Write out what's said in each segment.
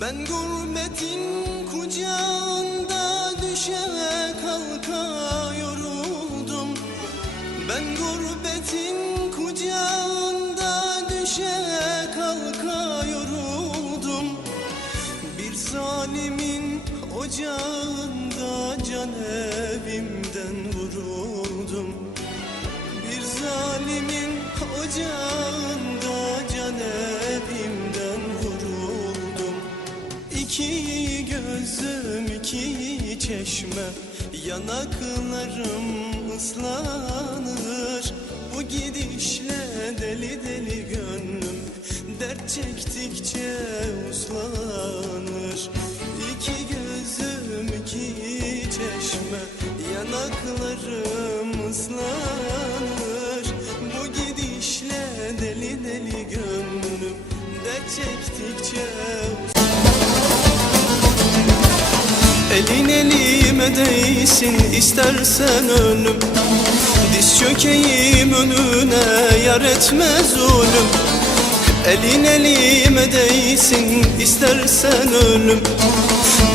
Ben gurbetin kucağında düşe kalka yoruldum. Ben gurbetin kucağında düşe kalka yoruldum. Bir zalimin ocağında ocağında can evimden vuruldum. İki gözüm iki çeşme Yanaklarım ıslanır. Bu gidişle deli deli gönlüm Dert çektikçe uslanır çektikçe Elin elime değsin istersen ölüm. Diz çökeyim önüne yar etmez zulüm. Elin elime değsin istersen ölüm.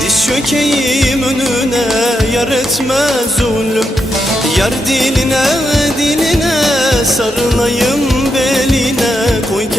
Diz çökeyim önüne yar etmez zulüm. Yar diline diline sarılayım beline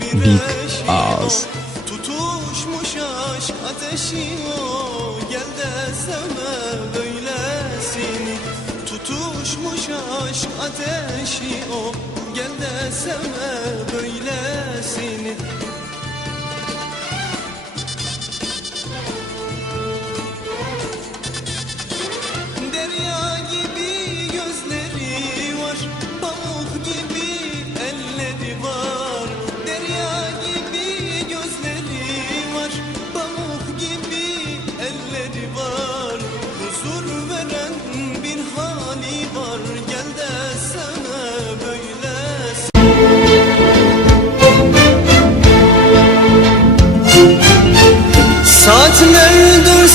Big eşi o ağız. Tutuşmuş aşk ateşi o. Gel de sevme böylesini Tutuşmuş aşk ateşi o. Gel de sevme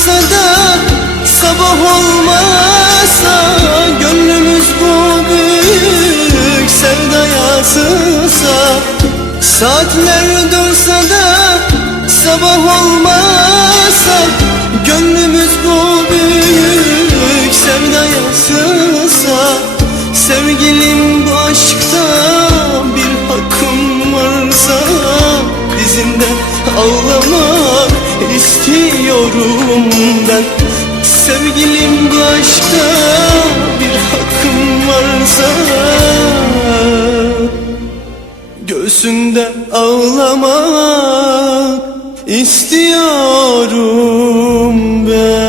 Dursa da sabah olmasa Gönlümüz bu büyük sevdaya sığsa Saatler dursa da sabah olmasa Gönlümüz bu büyük sevdaya sığsa Sevgilim bu aşkta bir hakkım varsa Dizinde ağlamak istiyorum ben. Sevgilim bu aşkta bir hakkım varsa Göğsünde ağlamak istiyorum ben.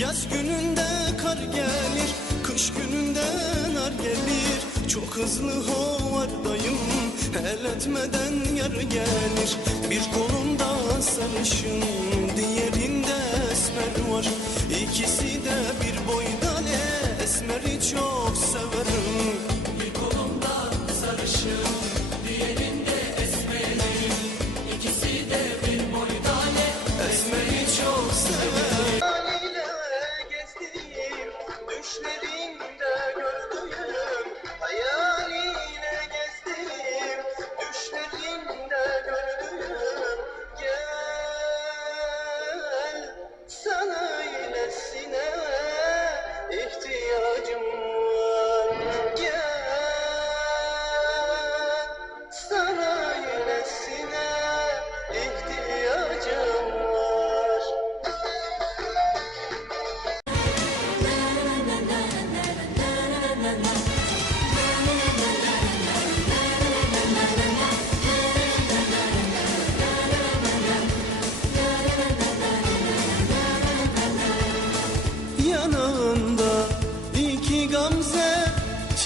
Yaz gününde kar gelir, kış gününde nar gelir. Çok hızlı etmeden yar gelir. Bir kolumda sarışın, diğerinde esmer var. İkisi de bir boyda ne, esmeri çok severim. Bir kolumda sarışın, diğerinde esmerim İkisi de bir boyda ne, esmeri çok severim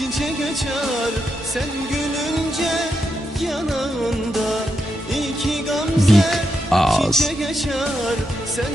içe geçer. Sen gülünce yanağında iki gamze Big geçer. Sen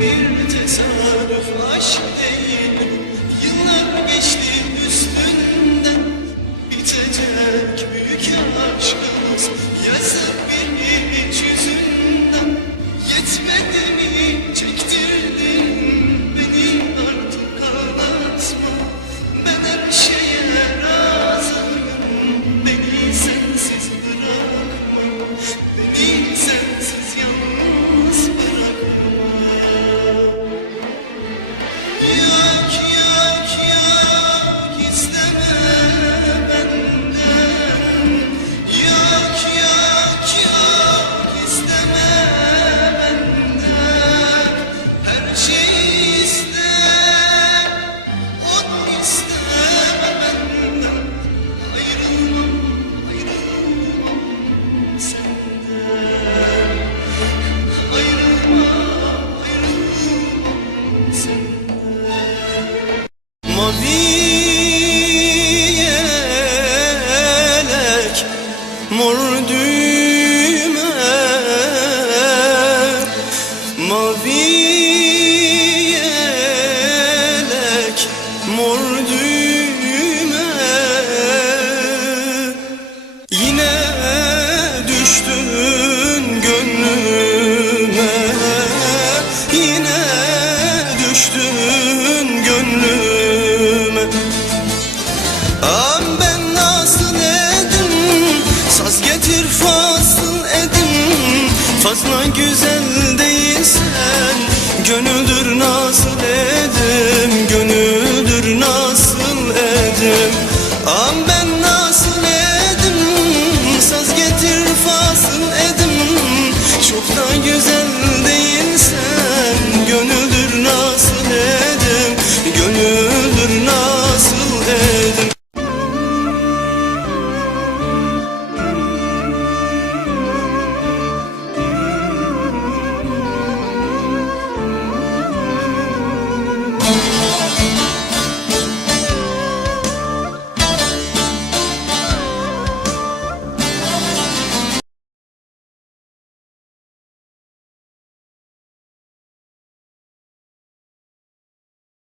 Bir tesadüf aşk değil Fazla güzel değilsen gönülde